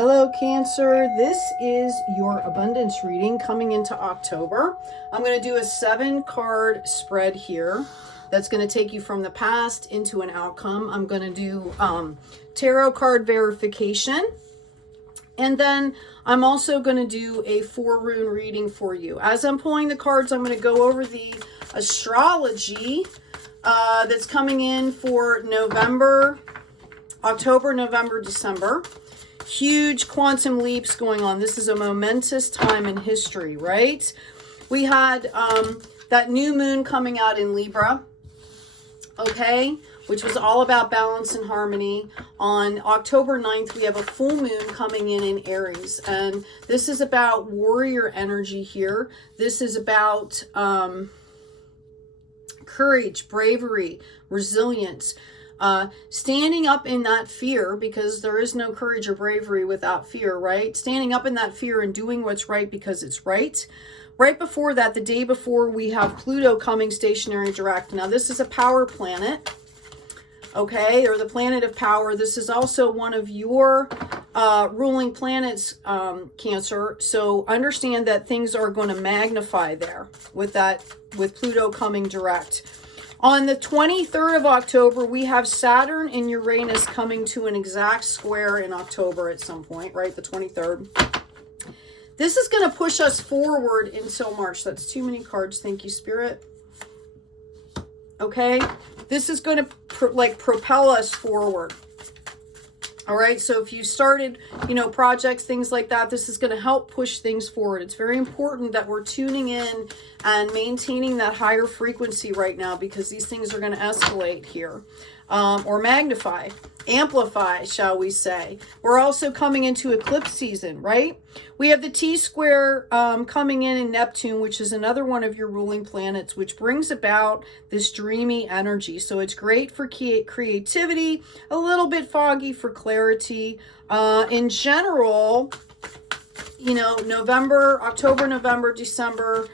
Hello, Cancer. This is your abundance reading coming into October. I'm going to do a 7-card spread here that's going to take you from the past into an outcome. I'm going to do tarot card verification. And then I'm also going to do a 4-rune reading for you. As I'm pulling the cards, I'm going to go over the astrology that's coming in for October, November, December. Huge quantum leaps going on. This is a momentous time in history, right? We had that new moon coming out in Libra, okay, which was all about balance and harmony. On October 9th, we have a full moon coming in Aries, and this is about warrior energy here. This is about courage, bravery, resilience. Standing up in that fear, because there is no courage or bravery without fear, right? Standing up in that fear and doing what's right because it's right. Right before that, the day before, we have Pluto coming stationary direct. Now, this is a power planet, okay, or the planet of power. This is also one of your ruling planets, Cancer. So understand that things are going to magnify there with Pluto coming direct. On the 23rd of October, we have Saturn and Uranus coming to an exact square in October at some point, right? The 23rd. This is going to push us forward until March. That's too many cards. Thank you, Spirit. Okay. This is going to propel us forward. All right. So if you started, projects, things like that, this is going to help push things forward. It's very important that we're tuning in and maintaining that higher frequency right now, because these things are going to escalate here, or magnify, amplify, shall we say. We're also coming into eclipse season, right? We have the T-square coming in Neptune, which is another one of your ruling planets, which brings about this dreamy energy. So it's great for creativity, a little bit foggy for clarity. In general, October, November, December,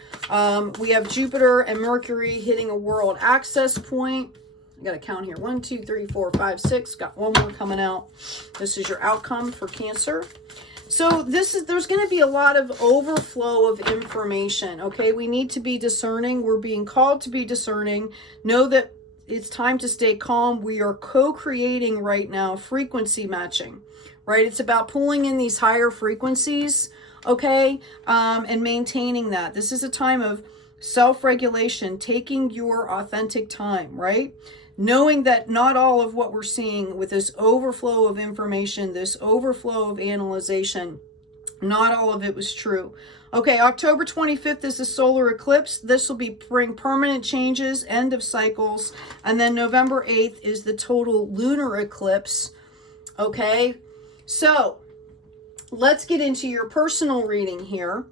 we have Jupiter and Mercury hitting a world access point. I got to count here. 1, 2, 3, 4, 5, 6. Got one more coming out. This is your outcome for Cancer. So there's going to be a lot of overflow of information. Okay. We need to be discerning. We're being called to be discerning. Know that it's time to stay calm. We are co-creating right now, frequency matching, right? It's about pulling in these higher frequencies, okay, and maintaining that. This is a time of self-regulation, taking your authentic time, right? Knowing that not all of what we're seeing with this overflow of information, this overflow of analyzation, not all of it was true. Okay, October 25th is the solar eclipse. This will bring permanent changes, end of cycles. And then November 8th is the total lunar eclipse. Okay, so let's get into your personal reading here.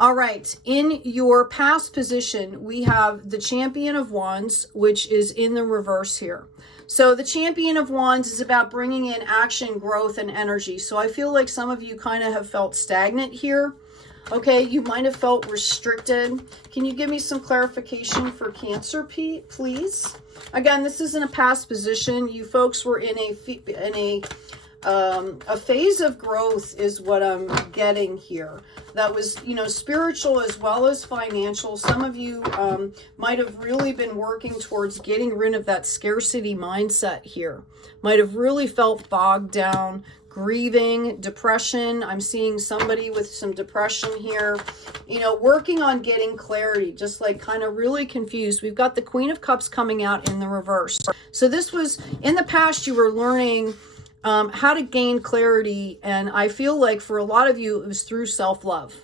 All right, in your past position, we have the Champion of Wands, which is in the reverse here. So the Champion of Wands is about bringing in action, growth, and energy. So I feel like some of you kind of have felt stagnant here. Okay, you might have felt restricted. Can you give me some clarification for Cancer, please? Again, this isn't a past position. You folks were in a phase of growth is what I'm getting here. That was, spiritual as well as financial. Some of you might have really been working towards getting rid of that scarcity mindset here. Might have really felt bogged down, grieving, depression. I'm seeing somebody with some depression here, working on getting clarity, just like kind of really confused. We've got the Queen of Cups coming out in the reverse. So this was, in the past, you were learning how to gain clarity, and I feel like for a lot of you it was through self-love.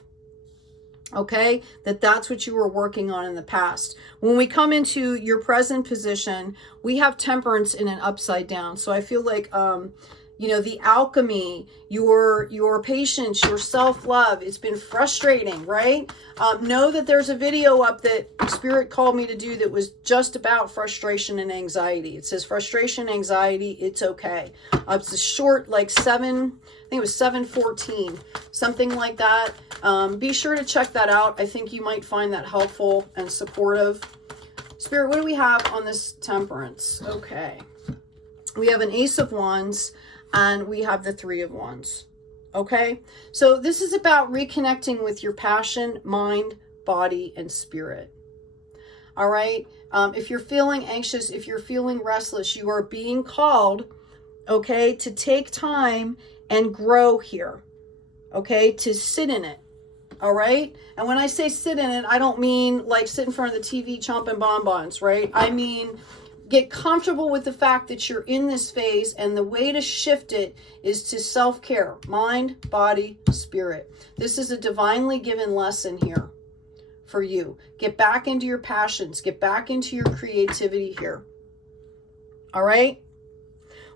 Okay, that's what you were working on in the past. When we come into your present position, we have Temperance in an upside down. So I feel like the alchemy, your patience, your self-love, it's been frustrating, right? Know that there's a video up that Spirit called me to do that was just about frustration and anxiety. It says frustration, anxiety, it's okay. It's a short, like 7:14, something like that. Be sure to check that out. I think you might find that helpful and supportive. Spirit, what do we have on this Temperance? Okay. We have an Ace of Wands, and we have the Three of Wands. Okay? So this is about reconnecting with your passion, mind, body, and spirit. All right? If you're feeling anxious, if you're feeling restless, you are being called, okay, to take time and grow here. Okay? To sit in it. All right? And when I say sit in it, I don't mean like sit in front of the TV chomping bonbons, right? I mean, get comfortable with the fact that you're in this phase, and the way to shift it is to self-care, mind, body, spirit. This is a divinely given lesson here for you. Get back into your passions, get back into your creativity here. All right?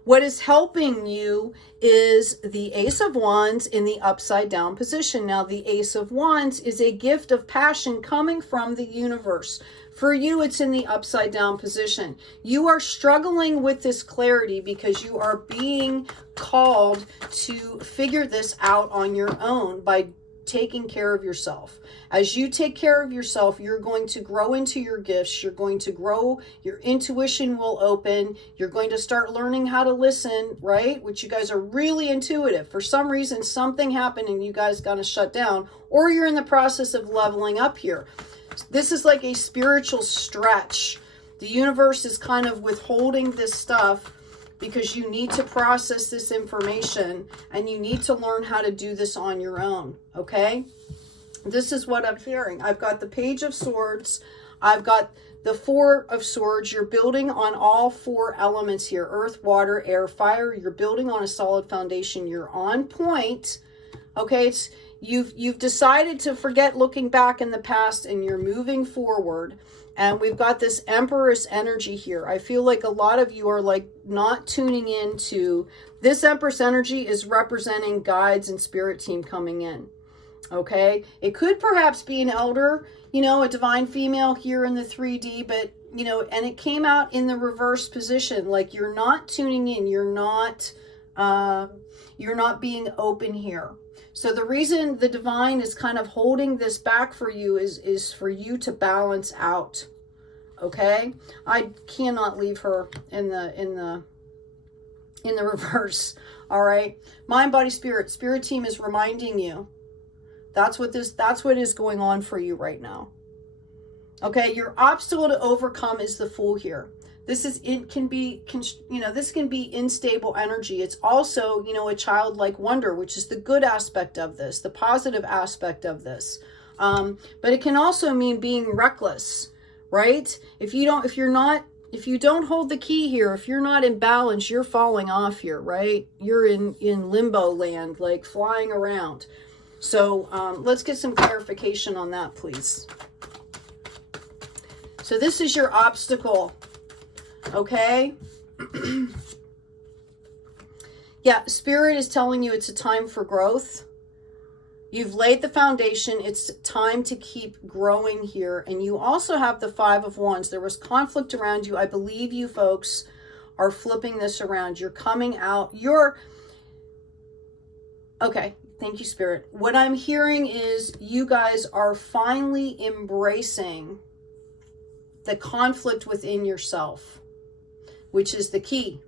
What is helping you is the Ace of Wands in the upside down position. Now, the Ace of Wands is a gift of passion coming from the universe. For you, it's in the upside down position. You are struggling with this clarity because you are being called to figure this out on your own by taking care of yourself. As you take care of yourself, you're going to grow into your gifts. You're going to grow. Your intuition will open. You're going to start learning how to listen, right? Which you guys are really intuitive. For some reason, something happened and you guys got to shut down, or you're in the process of leveling up here. This is like a spiritual stretch. The universe is kind of withholding this stuff because you need to process this information and you need to learn how to do this on your own, okay? This is what I'm hearing. I've got the Page of Swords. I've got the Four of Swords. You're building on all four elements here: earth, water, air, fire. You're building on a solid foundation. You're on point, okay? You've decided to forget looking back in the past and you're moving forward. And we've got this Empress energy here. I feel like a lot of you are like not tuning into this. Empress energy is representing guides and spirit team coming in. Okay. It could perhaps be an elder, you know, a divine female here in the 3D, but you know, and it came out in the reverse position. Like you're not tuning in. You're not being open here. So the reason the divine is kind of holding this back for you is for you to balance out. Okay? I cannot leave her in the reverse. All right? Mind, body, spirit. Spirit team is reminding you. That's what is going on for you right now. Okay? Your obstacle to overcome is the Fool here. This can be unstable energy. It's also, you know, a childlike wonder, which is the good aspect of this, the positive aspect of this. But it can also mean being reckless, right? If you don't hold the key here, if you're not in balance, you're falling off here, right? You're in limbo land, like flying around. So let's get some clarification on that, please. So this is your obstacle. Okay. Yeah, Spirit is telling you it's a time for growth. You've laid the foundation. It's time to keep growing here. And you also have the Five of Wands. There was conflict around you. I believe you folks are flipping this around. You're coming out. Okay. Thank you, Spirit. What I'm hearing is you guys are finally embracing the conflict within yourself, which is the key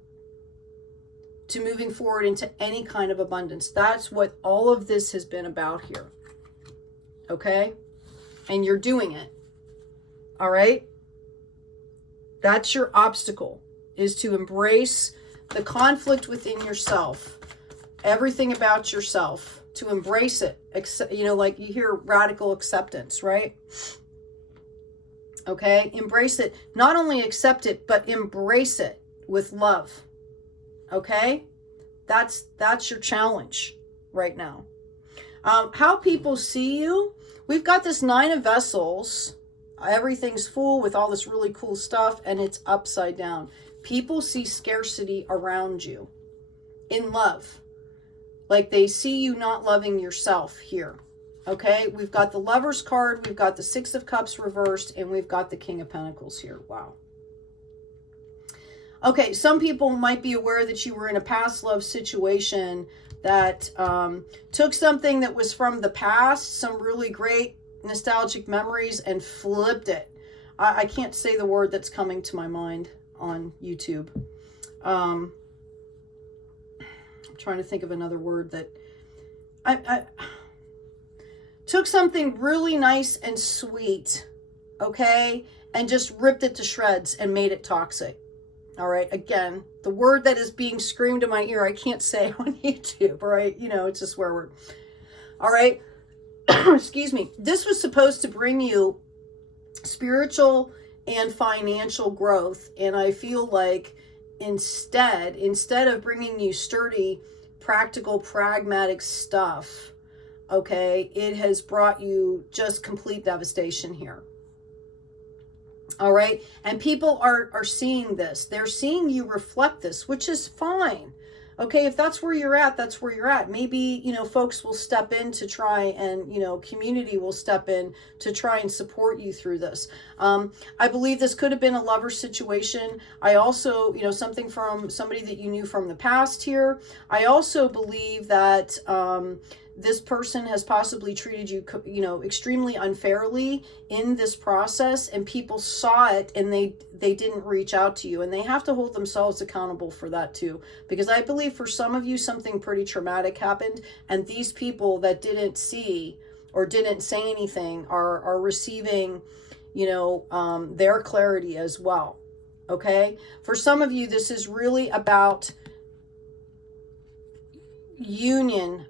to moving forward into any kind of abundance. That's what all of this has been about here. Okay? And you're doing it. All right? That's your obstacle, is to embrace the conflict within yourself, everything about yourself, to embrace it. You know, like you hear radical acceptance, right? Okay, embrace it. Not only accept it, but embrace it with love. Okay, that's your challenge right now. How people see you. We've got this Nine of Vessels. Everything's full with all this really cool stuff, and it's upside down. People see scarcity around you in love. Like they see you not loving yourself here. Okay, we've got the Lover's card, we've got the Six of Cups reversed, and we've got the King of Pentacles here. Wow. Okay, some people might be aware that you were in a past love situation that took something that was from the past, some really great nostalgic memories, and flipped it. I can't say the word that's coming to my mind on YouTube. I'm trying to think of another word that I took something really nice and sweet, okay, and just ripped it to shreds and made it toxic. All right, again, the word that is being screamed in my ear, I can't say on YouTube, right? You know, it's a swear word. All right, excuse me. This was supposed to bring you spiritual and financial growth, and I feel like instead of bringing you sturdy, practical, pragmatic stuff, okay, it has brought you just complete devastation here. All right, and people are seeing this. They're seeing you reflect this, which is fine. Okay, if that's where you're at, that's where you're at. Maybe, you know, folks will step in to try and, you know, community will step in to try and support you through this. I believe this could have been a lover situation. I also, you know, something from somebody that you knew from the past here. I also believe that this person has possibly treated you, you know, extremely unfairly in this process, and people saw it and they didn't reach out to you, and they have to hold themselves accountable for that too, because I believe for some of you something pretty traumatic happened, and these people that didn't see or didn't say anything are receiving, you know, their clarity as well. Okay, for some of you this is really about union,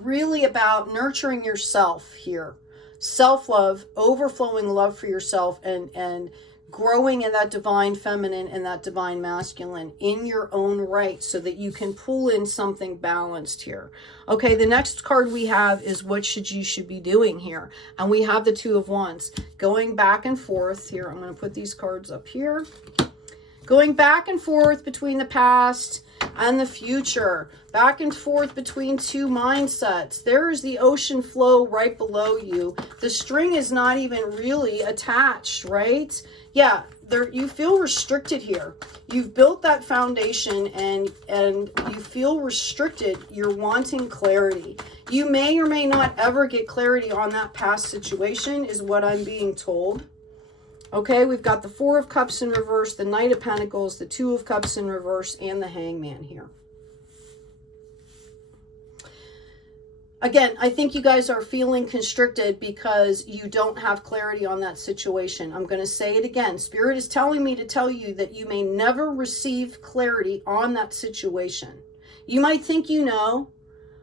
really about nurturing yourself here. Self-love, overflowing love for yourself, and growing in that divine feminine and that divine masculine in your own right, so that you can pull in something balanced here. Okay, the next card we have is what you should be doing here. And we have the Two of Wands. Going back and forth here. I'm going to put these cards up here. Going back and forth between the past and the future, back and forth between two mindsets. There's the ocean flow right below you. The string is not even really attached, right? Yeah, there, you feel restricted here. You've built that foundation and you feel restricted. You're wanting clarity. You may or may not ever get clarity on that past situation, is what I'm being told. Okay, we've got the Four of Cups in reverse, the Knight of Pentacles, the Two of Cups in reverse, and the Hangman here. Again, I think you guys are feeling constricted because you don't have clarity on that situation. I'm going to say it again. Spirit is telling me to tell you that you may never receive clarity on that situation. You might think you know.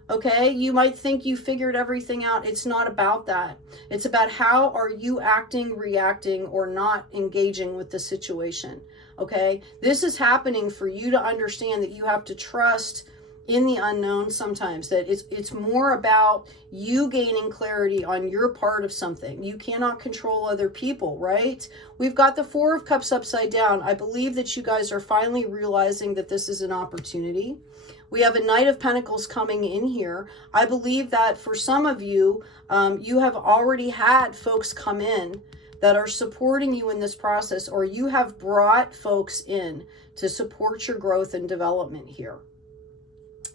Okay, you might think you figured everything out. It's not about that. It's about how are you acting, reacting, or not engaging with the situation. Okay, this is happening for you to understand that you have to trust in the unknown sometimes, that it's more about you gaining clarity on your part of something. You cannot control other people, right? We've got the Four of Cups upside down. I believe that you guys are finally realizing that this is an opportunity. We have a Knight of Pentacles coming in here. I believe that for some of you, you have already had folks come in that are supporting you in this process, or you have brought folks in to support your growth and development here.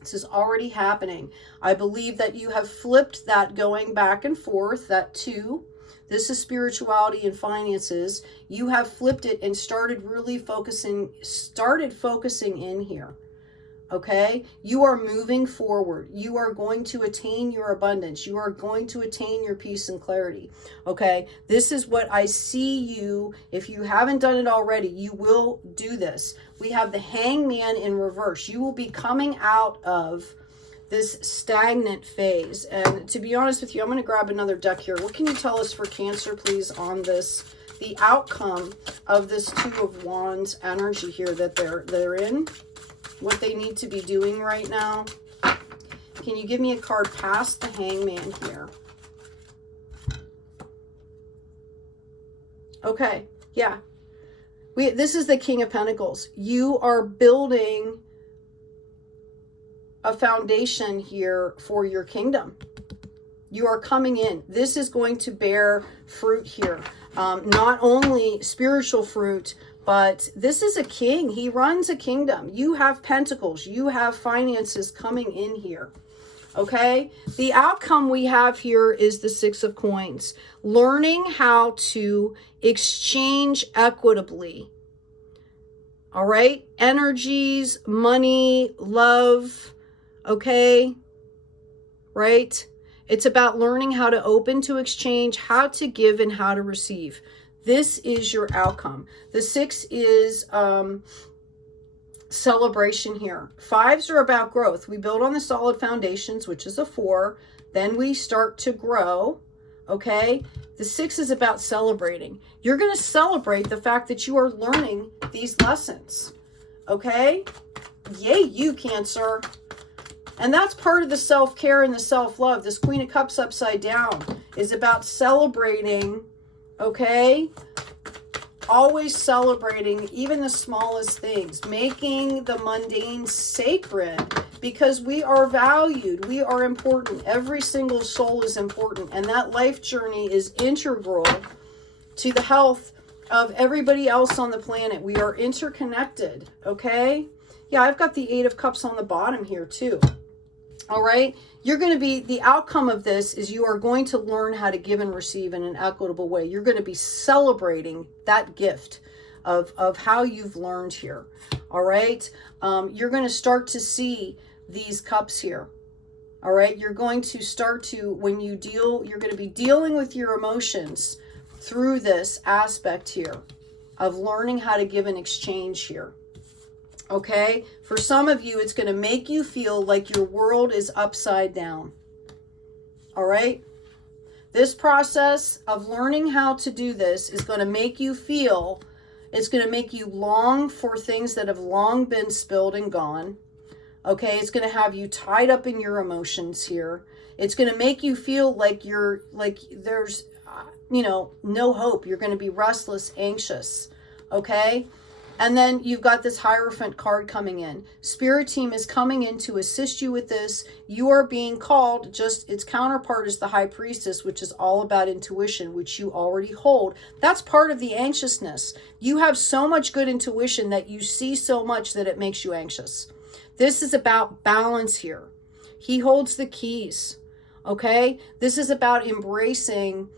This is already happening. I believe that you have flipped that going back and forth, that two. This is spirituality and finances. You have flipped it and started really focusing in here. Okay, you are moving forward. You are going to attain your abundance. You are going to attain your peace and clarity. Okay, this is what I see you. If you haven't done it already, you will do this. We have the Hangman in reverse. You will be coming out of this stagnant phase. And to be honest with you, I'm going to grab another deck here. What can you tell us for Cancer, please, on this? The outcome of this Two of Wands energy here that they're in. What they need to be doing right now. Can you give me a card past the Hangman here? Okay, yeah. This is the King of Pentacles. You are building a foundation here for your kingdom. You are coming in. This is going to bear fruit here. Not only spiritual fruit, but this is a king. He runs a kingdom. You have pentacles. You have finances coming in here. Okay? The outcome we have here is the Six of Coins. Learning how to exchange equitably. All right? Energies, money, love, okay? Right? It's about learning how to open to exchange, how to give, and how to receive. This is your outcome. The 6 is celebration here. 5s are about growth. We build on the solid foundations, which is a 4. Then we start to grow, okay? The 6 is about celebrating. You're going to celebrate the fact that you are learning these lessons, okay? Yay, you, Cancer. And that's part of the self-care and the self-love. This Queen of Cups upside down is about celebrating, okay? Always celebrating even the smallest things, making the mundane sacred, because we are valued, we are important. Every single soul is important, and that life journey is integral to the health of everybody else on the planet. We are interconnected, okay? Yeah, I've got the 8 of Cups on the bottom here too. All right, you're going to be, the outcome of this is you are going to learn how to give and receive in an equitable way. You're going to be celebrating that gift of how you've learned here. All right, you're going to start to see these cups here. All right, you're going to start to, when you deal, you're going to be dealing with your emotions through this aspect here of learning how to give and exchange here. Okay, for some of you, it's going to make you feel like your world is upside down. All right, this process of learning how to do this is going to make you feel, it's going to make you long for things that have long been spilled and gone. Okay, it's going to have you tied up in your emotions here. It's going to make you feel like you're, like there's, you know, no hope. You're going to be restless, anxious. Okay. And then you've got this Hierophant card coming in. Spirit team is coming in to assist you with this. You are being called, just its counterpart is the High Priestess, which is all about intuition, which you already hold. That's part of the anxiousness. You have so much good intuition that you see so much that it makes you anxious. This is about balance here. He holds the keys, okay? This is about embracing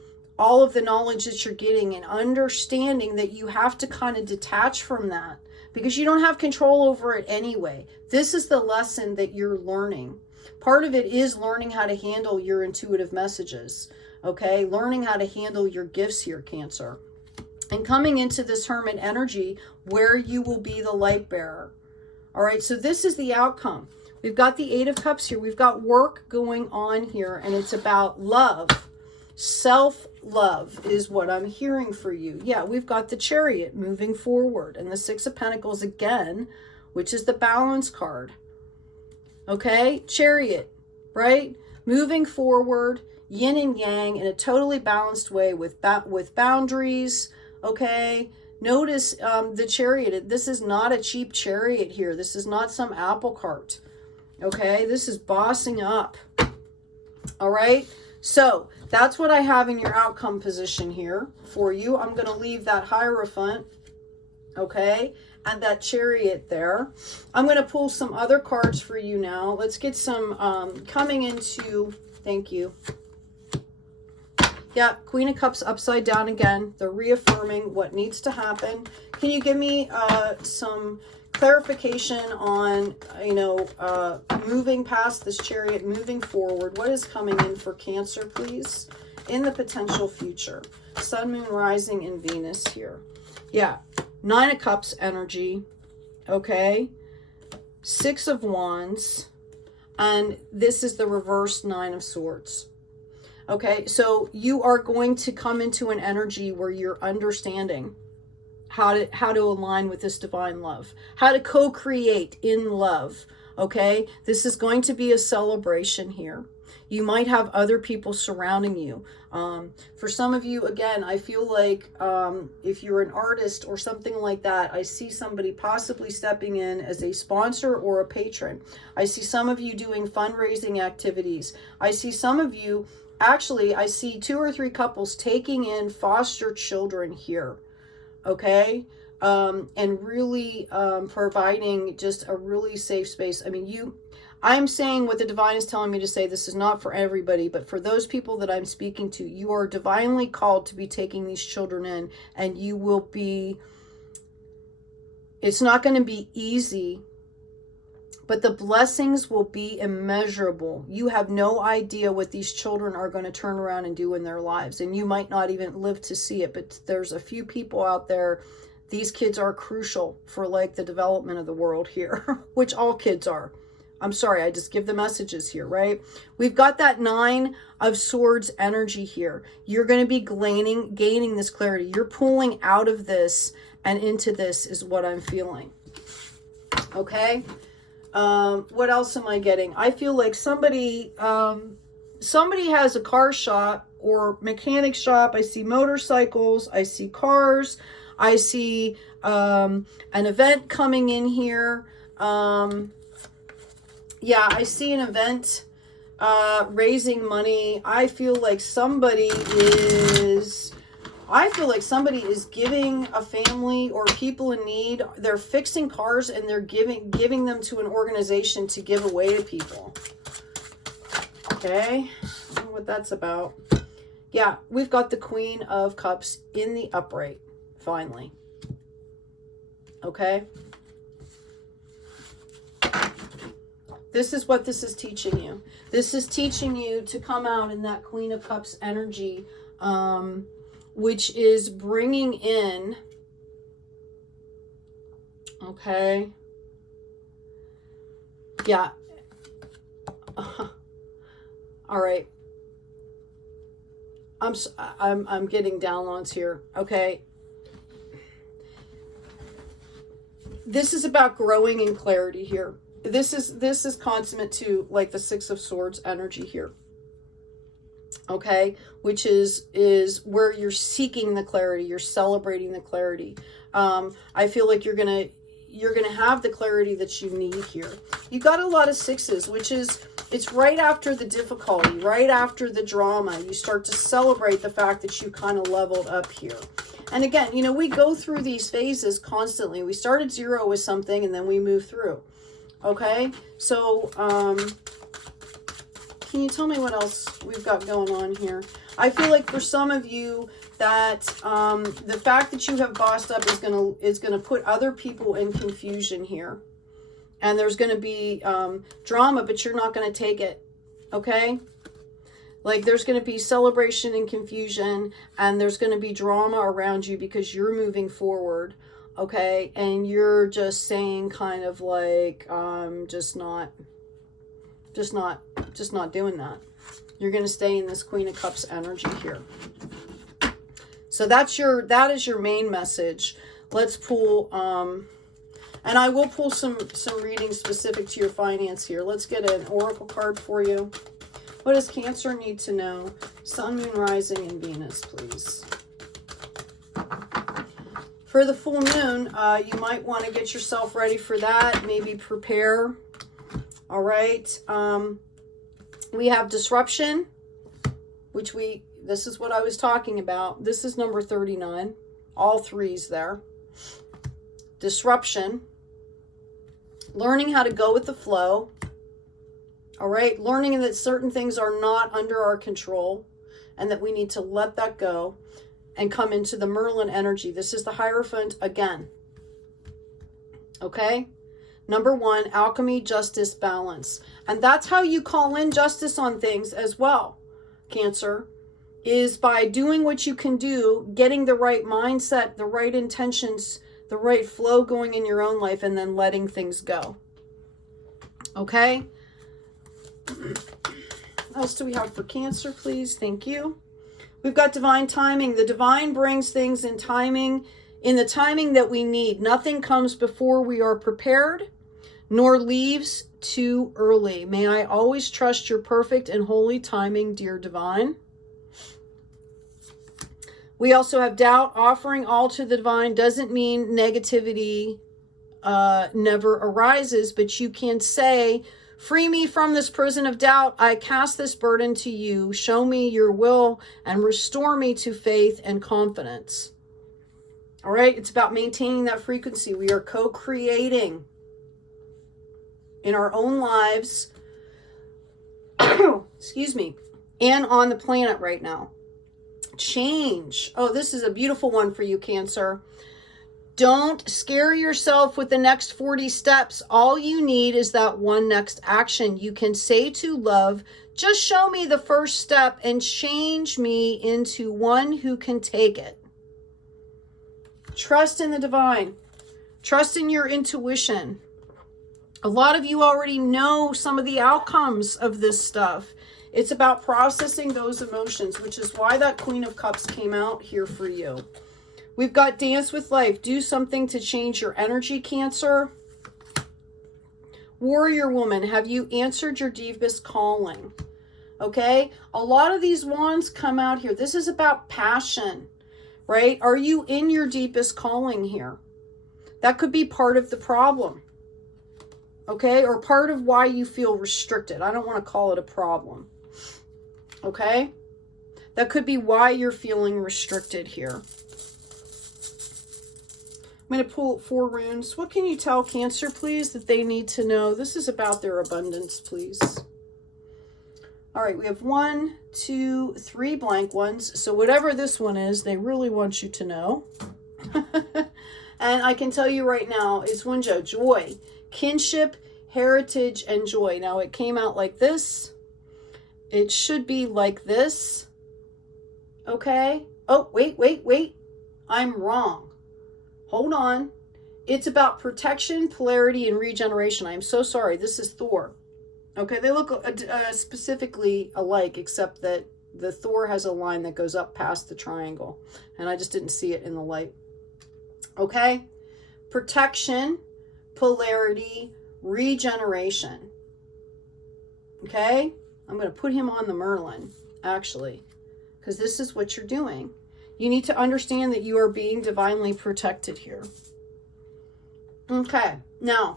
all of the knowledge that you're getting and understanding that you have to kind of detach from that because you don't have control over it anyway. This is the lesson that you're learning. Part of it is learning how to handle your intuitive messages, okay? Learning how to handle your gifts here, Cancer. And coming into this Hermit energy where you will be the light bearer. All right, so this is the outcome. We've got the 8 of Cups here. We've got work going on here, and it's about love. Self-love is what I'm hearing for you. Yeah, we've got the Chariot moving forward and the 6 of Pentacles again, which is the balance card. Okay, Chariot, right? Moving forward, yin and yang in a totally balanced way with boundaries, okay? Notice the Chariot. This is not a cheap chariot here. This is not some apple cart, okay? This is bossing up, all right? So that's what I have in your outcome position here for you. I'm going to leave that Hierophant, okay, and that Chariot there. I'm going to pull some other cards for you now. Let's get some coming into, thank you. Yeah, Queen of Cups upside down again. They're reaffirming what needs to happen. Can you give me some clarification on, you know, moving past this Chariot, moving forward? What is coming in for Cancer, please, in the potential future? Sun, Moon, Rising, and Venus here. Yeah, 9 of Cups energy, okay? 6 of Wands, and this is the reverse 9 of Swords. Okay, so you are going to come into an energy where you're understanding how to align with this divine love, how to co-create in love, okay? This is going to be a celebration here. You might have other people surrounding you. For some of you, again, I feel like if you're an artist or something like that, I see somebody possibly stepping in as a sponsor or a patron. I see some of you doing fundraising activities. I see some of you, actually, I see 2 or 3 couples taking in foster children here. Okay, and really providing just a really safe space. I mean, I'm saying what the divine is telling me to say. This is not for everybody, but for those people that I'm speaking to, you are divinely called to be taking these children in, and you will be, it's not going to be easy, but the blessings will be immeasurable. You have no idea what these children are going to turn around and do in their lives. And you might not even live to see it, but there's a few people out there. These kids are crucial for like the development of the world here, which all kids are. I'm sorry, I just give the messages here, right? We've got that 9 of Swords energy here. You're going to be gaining this clarity. You're pulling out of this and into this is what I'm feeling. Okay? What else am I getting? I feel like somebody has a car shop or mechanic shop. I see motorcycles. I see cars. I see an event coming in here. Yeah, I see an event raising money. I feel like somebody is giving a family or people in need. They're fixing cars and they're giving them to an organization to give away to people. Okay, I don't know what that's about. Yeah, we've got the Queen of Cups in the upright, finally. Okay. This is what this is teaching you. This is teaching you to come out in that Queen of Cups energy, which is bringing in, okay, yeah, all right, I'm getting downloads here, okay. This is about growing in clarity here. This is consummate to like the 6 of Swords energy here. Okay, which is where you're seeking the clarity, you're celebrating the clarity. I feel like you're gonna have the clarity that you need here. You got a lot of 6s, which is, it's right after the difficulty, right after the drama. You start to celebrate the fact that you kind of leveled up here. And again, you know, we go through these phases constantly. We start at 0 with something and then we move through. Okay, so can you tell me what else we've got going on here? I feel like for some of you that the fact that you have bossed up is gonna put other people in confusion here, and there's gonna be drama, but you're not gonna take it. Okay, like there's gonna be celebration and confusion, and there's gonna be drama around you because you're moving forward. Okay, and you're just saying kind of like, just not doing that. You're going to stay in this Queen of Cups energy here. So that is your main message. Let's pull, and I will pull some readings specific to your finance here. Let's get an oracle card for you. What does Cancer need to know? Sun, Moon, Rising, and Venus, please. For the full moon, you might want to get yourself ready for that. Maybe prepare. All right. We have disruption, which this is what I was talking about. This is number 39. All 3s there. Disruption. Learning how to go with the flow. All right. Learning that certain things are not under our control and that we need to let that go. And come into the Merlin energy. This is the Hierophant again. Okay? Number 1, alchemy, justice, balance. And that's how you call in justice on things as well, Cancer, is by doing what you can do, getting the right mindset, the right intentions, the right flow going in your own life, and then letting things go. Okay? What else do we have for Cancer, please? Thank you. We've got divine timing. The divine brings things in timing, in the timing that we need. Nothing comes before we are prepared, nor leaves too early. May I always trust your perfect and holy timing, dear divine. We also have doubt. Offering all to the divine doesn't mean negativity never arises, but you can say, free me from this prison of doubt. I cast this burden to you. Show me your will and restore me to faith and confidence. All right. It's about maintaining that frequency. We are co-creating in our own lives, excuse me, and on the planet right now. Change. Oh, this is a beautiful one for you, Cancer. Don't scare yourself with the next 40 steps. All you need is that one next action. You can say to love, just show me the first step and change me into one who can take it. Trust in the divine. Trust in your intuition. A lot of you already know some of the outcomes of this stuff. It's about processing those emotions, which is why that Queen of Cups came out here for you. We've got Dance with Life. Do something to change your energy, Cancer. Warrior Woman, have you answered your deepest calling? Okay? A lot of these wands come out here. This is about passion, right? Are you in your deepest calling here? That could be part of the problem. Okay? Or part of why you feel restricted. I don't want to call it a problem. Okay? That could be why you're feeling restricted here. I'm going to pull 4 runes. What can you tell Cancer, please, that they need to know? This is about their abundance, please. All right, we have 1, 2, 3 blank ones. So whatever this one is, they really want you to know. And I can tell you right now, it's Winjo, joy, kinship, heritage, and joy. Now, it came out like this. It should be like this. Okay. Oh, wait. I'm wrong. Hold on. It's about protection, polarity, and regeneration. I'm so sorry. This is Thor. Okay, they look specifically alike, except that the Thor has a line that goes up past the triangle. And I just didn't see it in the light. Okay? Protection, polarity, regeneration. Okay? I'm going to put him on the Merlin, actually, because this is what you're doing. You need to understand that you are being divinely protected here. Okay, now,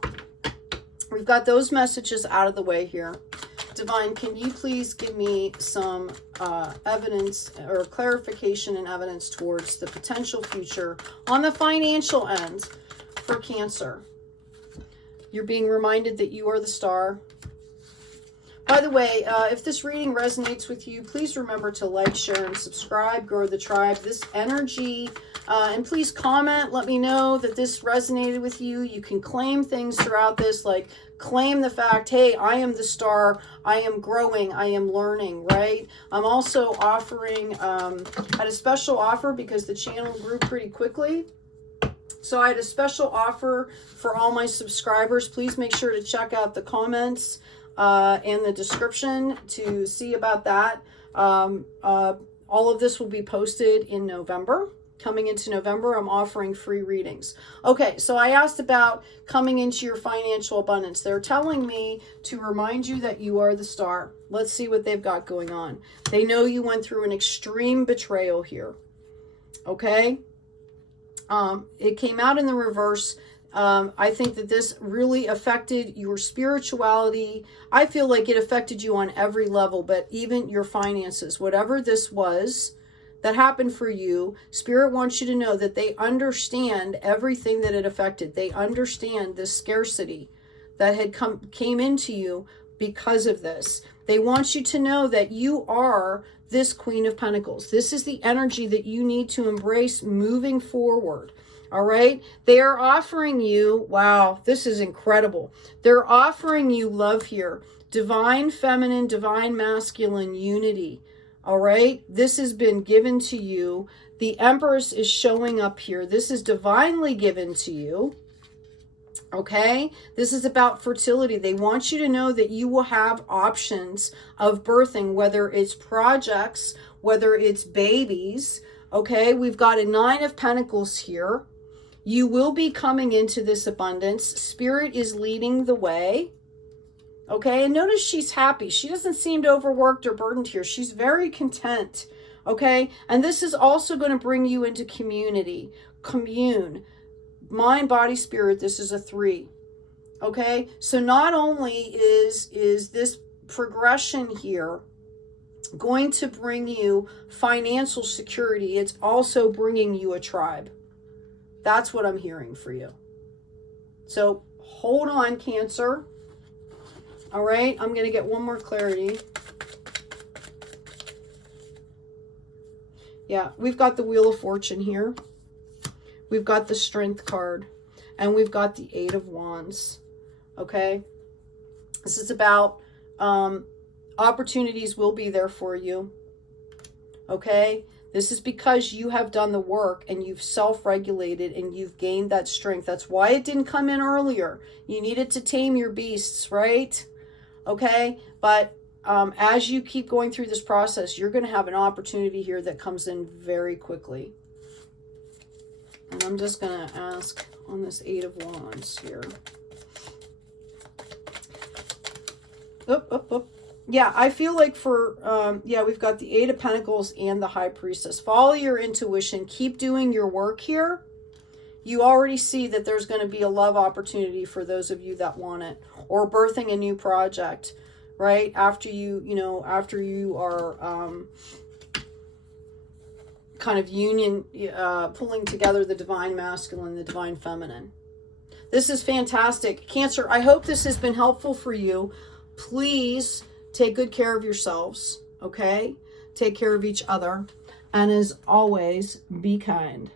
we've got those messages out of the way here. Divine, can you please give me some evidence or clarification and evidence towards the potential future on the financial end for Cancer? You're being reminded that you are the star. By the way, if this reading resonates with you, please remember to like, share, and subscribe. Grow the tribe. This energy, and please comment. Let me know that this resonated with you. You can claim things throughout this, like claim the fact, hey, I am the star. I am growing. I am learning, right? I'm also offering, had a special offer because the channel grew pretty quickly. So I had a special offer for all my subscribers. Please make sure to check out the comments and the description to see about that. All of this will be posted in November. Coming into November, I'm offering free readings. Okay, so I asked about coming into your financial abundance. They're telling me to remind you that you are the star. Let's see what they've got going on. They know you went through an extreme betrayal here. Okay? It came out in the reverse. I think that this really affected your spirituality. I feel like it affected you on every level, but even your finances, whatever this was that happened for you, Spirit wants you to know that they understand everything that it affected. They understand the scarcity that had came into you because of this. They want you to know that you are this Queen of Pentacles. This is the energy that you need to embrace moving forward. All right. They are offering you, wow, this is incredible. They're offering you love here. Divine feminine, divine masculine unity. All right. This has been given to you. The Empress is showing up here. This is divinely given to you. Okay. This is about fertility. They want you to know that you will have options of birthing, whether it's projects, whether it's babies. Okay. We've got a 9 of Pentacles here. You will be coming into this abundance. Spirit is leading the way. Okay, and notice she's happy. She doesn't seem overworked or burdened here. She's very content. Okay, and this is also going to bring you into community. Commune. Mind, body, spirit. This is a 3. Okay, so not only is this progression here going to bring you financial security, it's also bringing you a tribe. That's what I'm hearing for you. So hold on, Cancer. All right, I'm going to get one more clarity. Yeah, we've got the Wheel of Fortune here. we've got the Strength card, and we've got the Eight of Wands. Okay? This is about opportunities will be there for you. Okay? This is because you have done the work and you've self-regulated and you've gained that strength. That's why it didn't come in earlier. You needed to tame your beasts, right? Okay? But as you keep going through this process, you're going to have an opportunity here that comes in very quickly. And I'm just going to ask on this Eight of Wands here. Yeah, I feel like for, yeah, we've got the Eight of Pentacles and the High Priestess. Follow your intuition. Keep doing your work here. You already see that there's going to be a love opportunity for those of you that want it. Or birthing a new project, right? After you, after you are kind of pulling together the Divine Masculine, the Divine Feminine. This is fantastic. Cancer, I hope this has been helpful for you. Please take good care of yourselves, okay? Take care of each other. And as always, be kind.